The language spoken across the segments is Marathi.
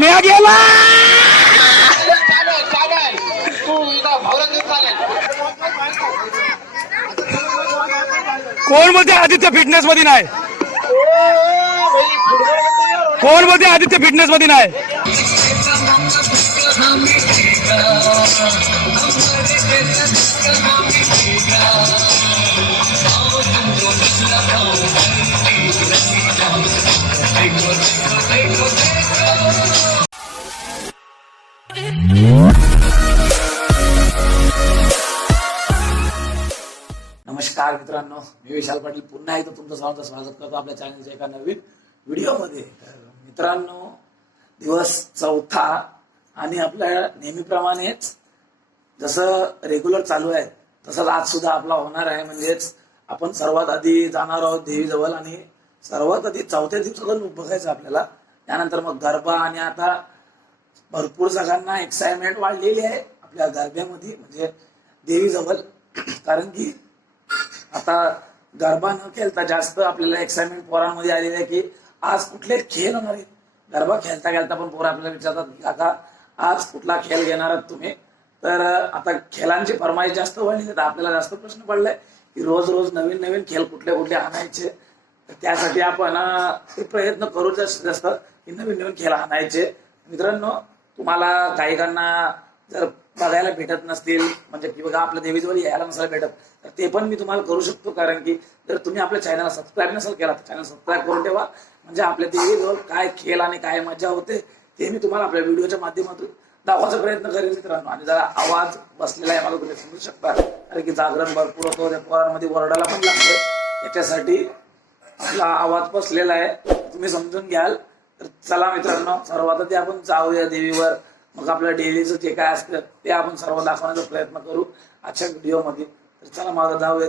म्या गेला! चालेल चालेल तू इथं भावरंग चालेल कोण बोलते आदित्य फिटनेस मध्ये नाही? भाई फुटबॉल कोण बोलते आदित्य फिटनेस मध्ये नाही? नमस्कार मित्रांनो मी विशाल पाटील. पुन्हा एकदा तुमचं सर्वांचं स्वागत करतो आपल्या चॅनलच्या एका नवीन व्हिडिओमध्ये तर मित्रांनो दिवस चौथा आणि आपल्या नेहमीप्रमाणेच जसं रेग्युलर चालू आहे तसंच आज सुद्धा आपला होणार आहे. म्हणजेच आपण सर्वात आधी जाणार आहोत देवीजवळ आणि सर्वात आधी चौथ्या दिवसाकडून बघायचं आपल्याला. त्यानंतर मग गरबा आणि आता भरपूर सगळ्यांना एक्साइटमेंट वाढलेली आहे आपल्या गरब्यामध्ये म्हणजे देवीजवळ. कारण की आता गरबा न खेळता जास्त आपल्याला एक्साइटमेंट पोरांमध्ये आलेली आहे की आज कुठले खेळ होणार आहेत? गरबा खेळता खेळता पण पोरं आपल्याला विचारतात की काका आज कुठला खेळ घेणार आहात तुम्ही? तर आता खेळांची फरमाईश जास्त वाढली आहे तर आपल्याला जास्त प्रश्न पडलाय की रोज रोज नवीन नवीन खेळ कुठले कुठले आणायचे? त्यासाठी आपण ते प्रयत्न करू जास्तीत जास्त की नवीन नवीन खेळ आणायचे. मित्रांनो तुम्हाला गायकांना जर बघायला भेटत नसतील म्हणजे की बघा आपल्या देवीजवळ यायला नसायला भेटत तर ते पण मी तुम्हाला करू शकतो. कारण की जर तुम्ही आपल्या चॅनलला सबस्क्राईब नसेल केला तर चॅनल सबस्क्राईब करून ठेवा. म्हणजे आपल्या देवीजवळ काय खेळ आणि काय मजा होते ते मी तुम्हाला आपल्या व्हिडिओच्या माध्यमातून दाखवायचा प्रयत्न करेन मित्रांनो. आणि जरा आवाज बसलेला आहे मला तुम्ही समजू शकता. कारण की जागरण भरपूर होतो त्या पोरांमध्ये वरडायला पण लागतं याच्यासाठी आपला आवाज बसलेला आहे. तुम्ही समजून घ्याल. तर चला मित्रांनो सर्वात आधी आपण जाऊया देवीवर. मग आपल्या डेलीचं जे काय असतं ते आपण सर्व दाखवण्याचा प्रयत्न करू आजच्या व्हिडिओमध्ये तर चला माझं जाऊया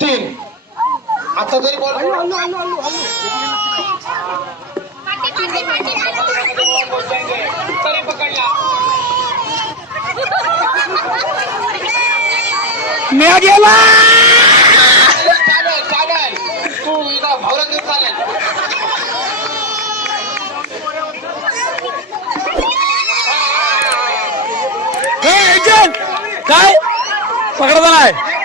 तीन. आता तरी बॉल तरी पकडला. गेला! चालेल चालेल. तू इथं भावरंग चालेल. हे एजंट! काय? पकडता नाही.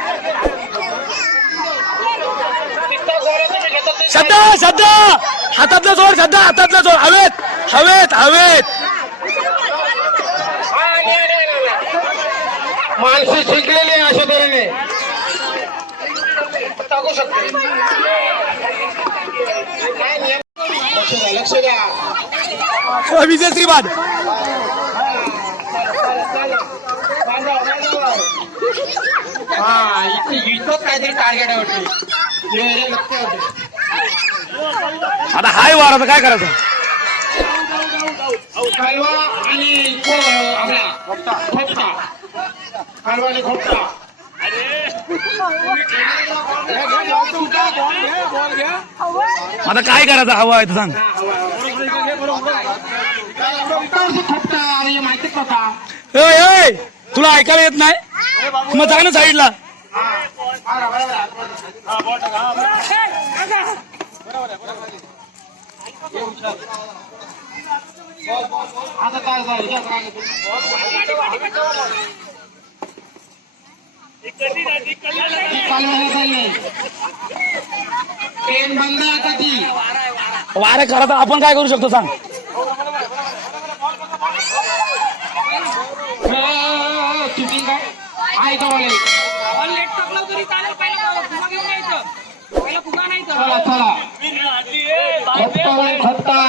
सध्या हातातलं जोड सध्या हातातलं जोड! हवेत! हवेत! हवेत! माणसं शिकलेली अशा तऱ्हेने. टाकू शकतो. लक्ष द्या. विजयश्री बाद हा इथे काहीतरी टार्गेट आहे वाटते. लक्ष होते आता हाय वार आता काय करायचं? कालवा आणि खो आपला खोपटा खोपटा. कालवा आणि खोपटा. आता काय करायचं? हवं आहे सांग. खोपटा आणि माहितीच नव्हता ए, ए, तुला ऐकायला येत नाही? मग सांग ना साईडला. आता काय झालं काय ती कालवा चाललंय ट्रेन बंद आहे आता ती. वारे खरं तर आपण काय करू शकतो सांग शूटिंग काय आहे का बोले लेट टाकला तरी चालेल पहिला फुगा घेऊन यायचं पहिला फुगा नाही चला चला खोपटा वळी खोपटा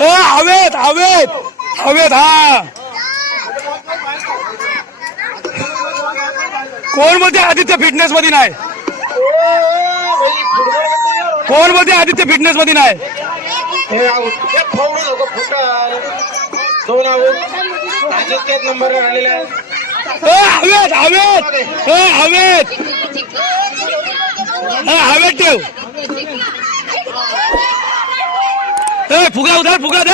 ए हवेत हवेत हवेत हा कोणमध्ये आदित्य फिटनेस मध्ये नाही कोणमध्ये आदित्य फिटनेस मध्ये नाही हे आऊट हे फोडू नको फुटा दोन आऊट आदित्य नंबर आलेला आहे ए हवेत हवेत ए हवेत। ए हवेत ठेव। ए फुगा उधार फुगा धर टू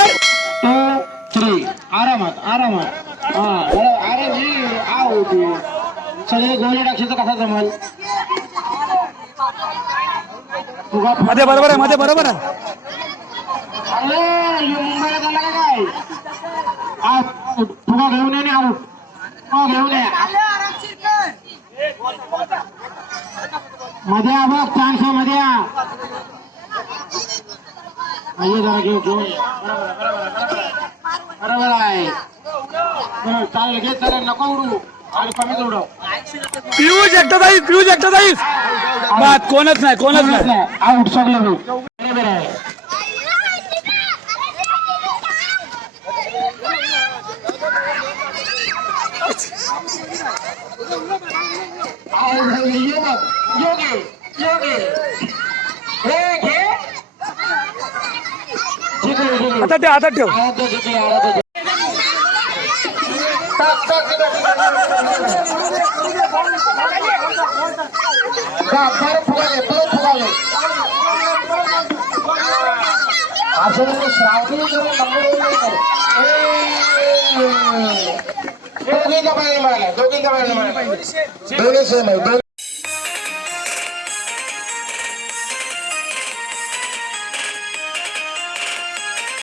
थ्री आरामात आरामात हा अरे अरे आ होती सगळे गोळी टाकशील कसा जमल फुगा मध्ये बरोबर आहे मध्ये बरोबर आहे अरे ह्यो मुंबईला झाला का काय घेऊन ये आऊट घेऊन ये मध्ये आ बघ चान्समध्ये या जरा घेऊ घेऊन ये. बरोबर आहे बरं, चालेल घे चालेल नको उडू. आणि कमीच उडव एकटा जाईस पियुष एकटा जाईस. बात कोणच नाही कोणच नाही. आऊट सगळं दोघींचा पाहिजे मला दोघींचा पाहिजे मला दोघी सेम आहे दोघी